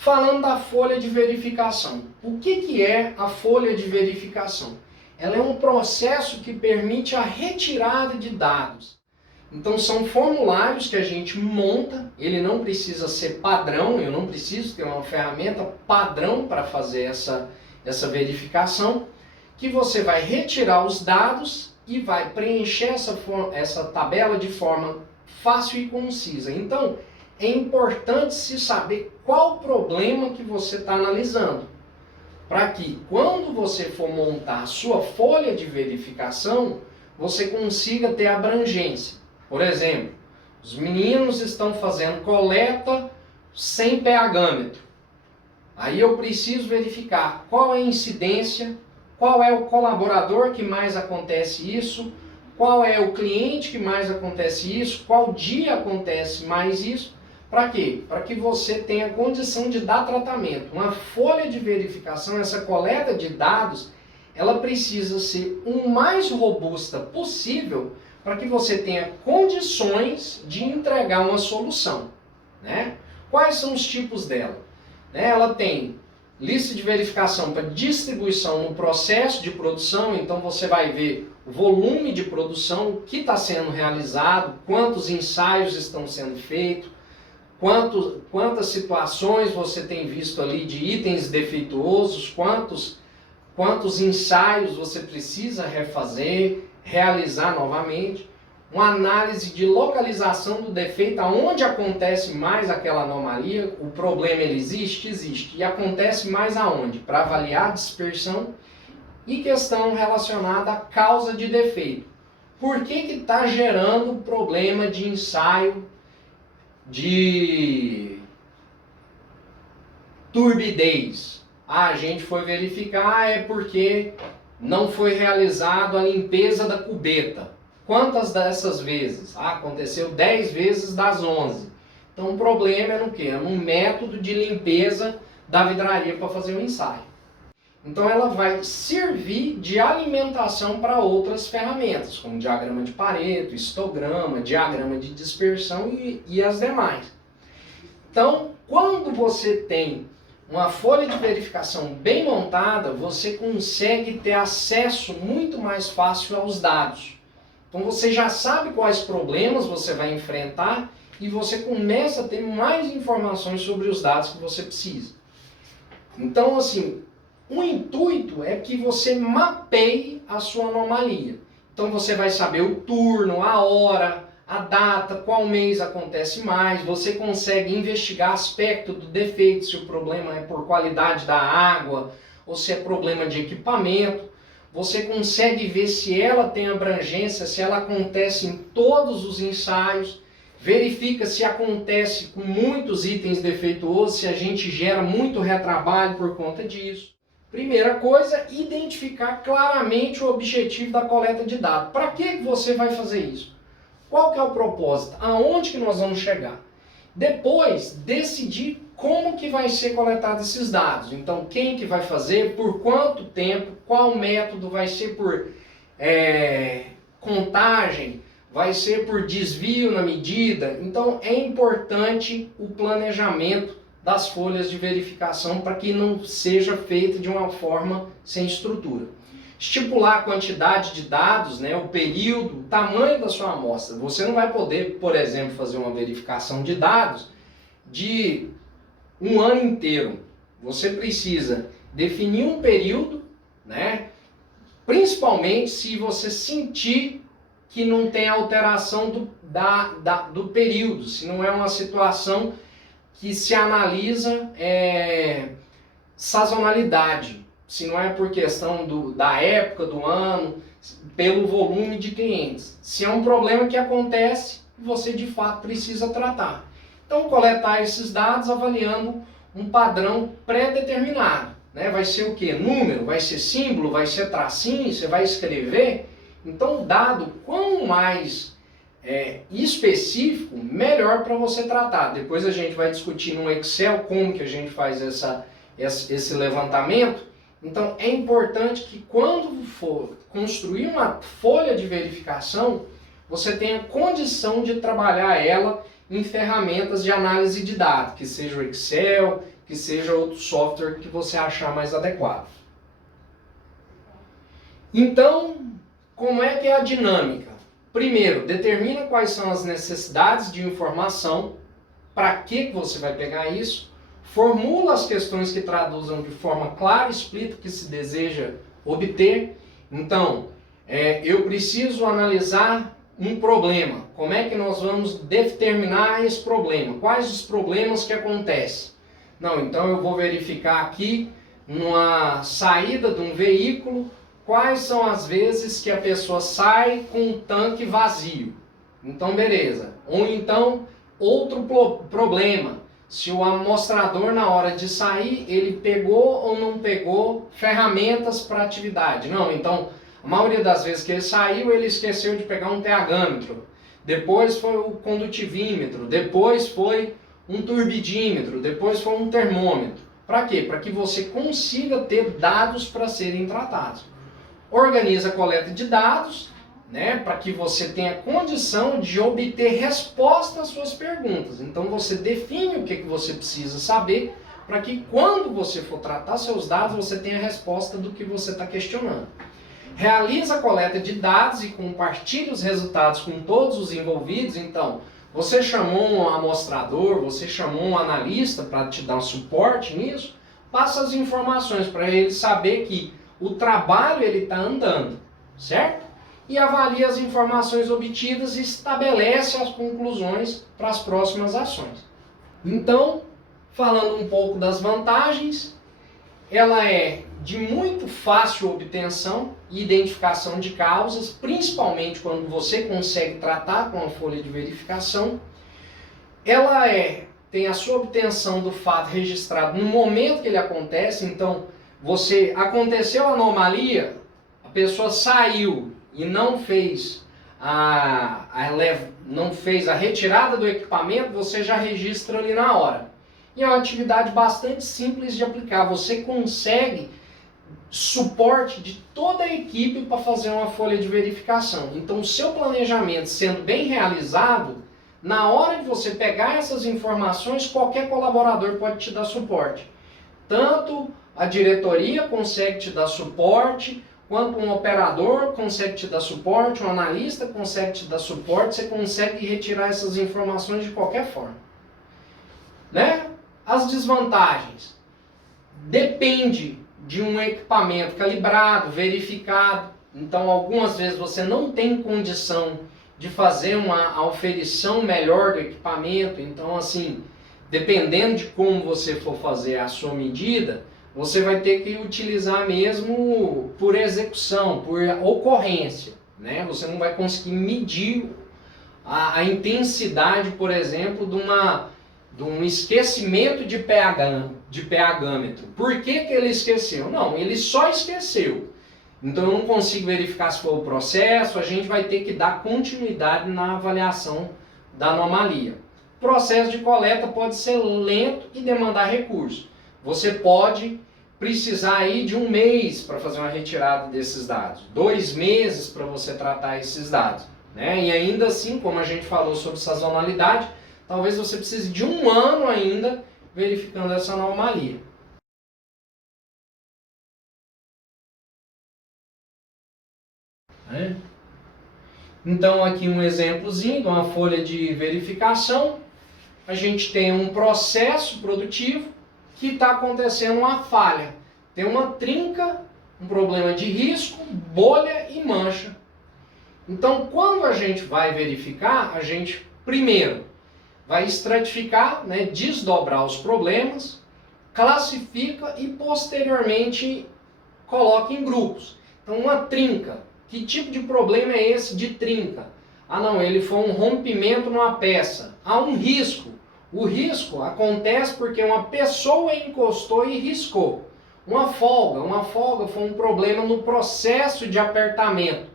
Falando da folha de verificação. O que é a folha de verificação? Ela é um processo que permite a retirada de dados. Então são formulários que a gente monta, ele não precisa ser padrão, eu não preciso ter uma ferramenta padrão para fazer essa verificação, que você vai retirar os dados e vai preencher essa tabela de forma fácil e concisa. Então, é importante se saber qual problema que você está analisando, para que quando você for montar a sua folha de verificação, você consiga ter abrangência. Por exemplo, os meninos estão fazendo coleta sem pH-metro. Aí eu preciso verificar qual é a incidência, qual é o colaborador que mais acontece isso, qual é o cliente que mais acontece isso, qual dia acontece mais isso. Para quê? Para que você tenha condição de dar tratamento. Uma folha de verificação, essa coleta de dados, ela precisa ser o mais robusta possível para que você tenha condições de entregar uma solução, né? Quais são os tipos dela? Ela tem lista de verificação para distribuição no processo de produção, então você vai ver o volume de produção, o que está sendo realizado, quantos ensaios estão sendo feitos, quantas situações você tem visto ali de itens defeituosos, quantos ensaios você precisa refazer, realizar novamente, uma análise de localização do defeito, aonde acontece mais aquela anomalia, o problema ele existe, e acontece mais aonde? Para avaliar a dispersão e questão relacionada à causa de defeito. Por que está gerando problema de ensaio de turbidez? A gente foi verificar, é porque não foi realizado a limpeza da cubeta. Quantas dessas vezes? Aconteceu 10 vezes das 11. Então o problema é no quê? É no método de limpeza da vidraria para fazer o ensaio. Então ela vai servir de alimentação para outras ferramentas, como diagrama de Pareto, histograma, diagrama de dispersão e as demais. Então, quando você tem uma folha de verificação bem montada, você consegue ter acesso muito mais fácil aos dados. Então você já sabe quais problemas você vai enfrentar e você começa a ter mais informações sobre os dados que você precisa. Então, assim, o intuito é que você mapeie a sua anomalia. Então você vai saber o turno, a hora, a data, qual mês acontece mais, você consegue investigar aspecto do defeito, se o problema é por qualidade da água ou se é problema de equipamento. Você consegue ver se ela tem abrangência, se ela acontece em todos os ensaios, verifica se acontece com muitos itens defeituosos, se a gente gera muito retrabalho por conta disso. Primeira coisa, identificar claramente o objetivo da coleta de dados. Para que você vai fazer isso? Qual que é o propósito? Aonde que nós vamos chegar? Depois, decidir como que vai ser coletado esses dados. Então, quem que vai fazer, por quanto tempo, qual método, vai ser por contagem, vai ser por desvio na medida. Então, é importante o planejamento das folhas de verificação para que não seja feito de uma forma sem estrutura. Estipular a quantidade de dados, o período, o tamanho da sua amostra. Você não vai poder, por exemplo, fazer uma verificação de dados de um ano inteiro. Você precisa definir um período, principalmente se você sentir que não tem alteração do período, se não é uma situação que se analisa sazonalidade, se não é por questão da época do ano, pelo volume de clientes. Se é um problema que acontece, você de fato precisa tratar. Então, coletar esses dados avaliando um padrão pré-determinado. Vai ser o quê? Número? Vai ser símbolo? Vai ser tracinho? Você vai escrever? Então, o dado, quanto mais específico, melhor para você tratar. Depois a gente vai discutir no Excel como que a gente faz esse levantamento. Então é importante que quando for construir uma folha de verificação, você tenha condição de trabalhar ela em ferramentas de análise de dados, que seja o Excel, que seja outro software que você achar mais adequado. Então, como é que é a dinâmica? Primeiro, determina quais são as necessidades de informação, para que você vai pegar isso, formula as questões que traduzam de forma clara e explícita o que se deseja obter. Então, eu preciso analisar um problema. Como é que nós vamos determinar esse problema? Quais os problemas que acontecem? Não, então eu vou verificar aqui, numa saída de um veículo, quais são as vezes que a pessoa sai com o tanque vazio. Então, beleza. Ou então, outro problema. Se o amostrador, na hora de sair, ele pegou ou não pegou ferramentas para atividade. Não, então, a maioria das vezes que ele saiu, ele esqueceu de pegar um pH-metro. Depois foi o condutivímetro. Depois foi um turbidímetro. Depois foi um termômetro. Para quê? Para que você consiga ter dados para serem tratados. Organiza a coleta de dados, né, para que você tenha condição de obter resposta às suas perguntas. Então você define o que você precisa saber para que quando você for tratar seus dados, você tenha a resposta do que você está questionando. Realiza a coleta de dados e compartilha os resultados com todos os envolvidos. Então, você chamou um amostrador, você chamou um analista para te dar um suporte nisso, passa as informações para ele saber que o trabalho ele está andando, certo? E avalia as informações obtidas e estabelece as conclusões para as próximas ações. Então, falando um pouco das vantagens, ela é de muito fácil obtenção e identificação de causas, principalmente quando você consegue tratar com a folha de verificação. Ela tem a sua obtenção do fato registrado no momento que ele acontece. Então, aconteceu a anomalia, a pessoa saiu e não fez não fez a retirada do equipamento, você já registra ali na hora. E é uma atividade bastante simples de aplicar. Você consegue suporte de toda a equipe para fazer uma folha de verificação. Então, o seu planejamento sendo bem realizado, na hora de você pegar essas informações, qualquer colaborador pode te dar suporte. Tanto a diretoria consegue te dar suporte, quanto um operador consegue te dar suporte, um analista consegue te dar suporte, você consegue retirar essas informações de qualquer forma. Né? As desvantagens. Depende de um equipamento calibrado, verificado. Então, algumas vezes você não tem condição de fazer uma auferição melhor do equipamento. Então, assim, dependendo de como você for fazer a sua medida, você vai ter que utilizar mesmo por execução, por ocorrência, né? Você não vai conseguir medir a intensidade, por exemplo, de um esquecimento de pH-metro. Por que ele esqueceu? Não, ele só esqueceu. Então eu não consigo verificar se foi o processo, a gente vai ter que dar continuidade na avaliação da anomalia. O processo de coleta pode ser lento e demandar recursos. Você pode precisar aí de 1 mês para fazer uma retirada desses dados, 2 meses para você tratar esses dados, né? E ainda assim, como a gente falou sobre sazonalidade, talvez você precise de 1 ano ainda verificando essa anomalia. Então aqui um exemplozinho de uma folha de verificação. A gente tem um processo produtivo que está acontecendo uma falha. Tem uma trinca, um problema de risco, bolha e mancha. Então quando a gente vai verificar, a gente primeiro vai estratificar, né, desdobrar os problemas, classifica e posteriormente coloca em grupos. Então uma trinca, que tipo de problema é esse de trinca? Ah não, ele foi um rompimento numa peça. Há um risco. O risco acontece porque uma pessoa encostou e riscou. Uma folga foi um problema no processo de apertamento.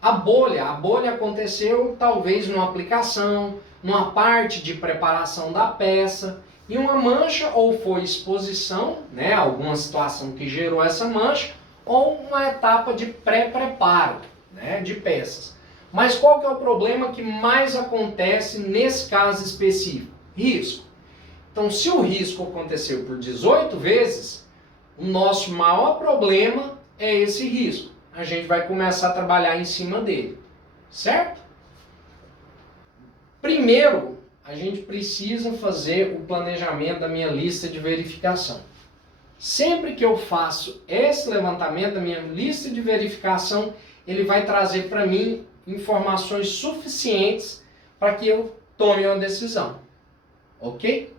A bolha aconteceu talvez numa aplicação, numa parte de preparação da peça. E uma mancha ou foi exposição, né, alguma situação que gerou essa mancha, ou uma etapa de pré-preparo, né, de peças. Mas qual que é o problema que mais acontece nesse caso específico? Risco. Então, se o risco aconteceu por 18 vezes, o nosso maior problema é esse risco. A gente vai começar a trabalhar em cima dele, certo? Primeiro, a gente precisa fazer o planejamento da minha lista de verificação. Sempre que eu faço esse levantamento da minha lista de verificação, ele vai trazer para mim informações suficientes para que eu tome uma decisão. Ok?